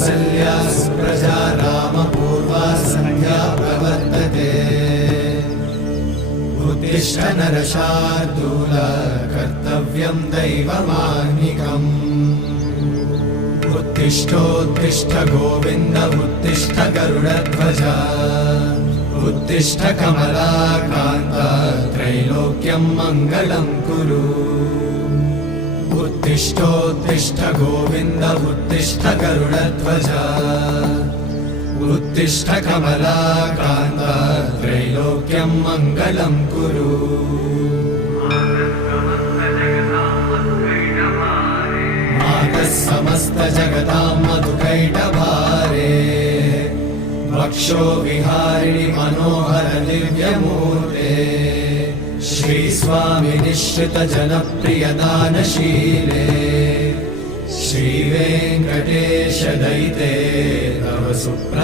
कौसल्या सुप्रजा रामपूर्वा सन्ध्या प्रवर्तते उत्तिष्ठ नरशार्दूल कर्तव्यं दैवमाह्निकम् उत्तिष्ठोत्तिष्ठ गोविन्द उत्तिष्ठ गरुडध्वज उत्तिष्ठ कमलाकान्त त्रैलोक्यं मङ्गलं कुरु उत्तिष्ठोत्तिष्ठ गोविन्द उत्तिष्ठ गरुडध्वज उत्तिष्ठ कमलाकान्त त्रैलोक्यं मङ्गलं कुरु मातः समस्त जगतां मधुकैटभारे वक्षो विहारिणि मनोहर दिव्यमूर्ते श्रीस्वामि निश्चित जनप्रिय दानशीले श्रीवेङ्कटेश दयिते तव सुप्रभातम्।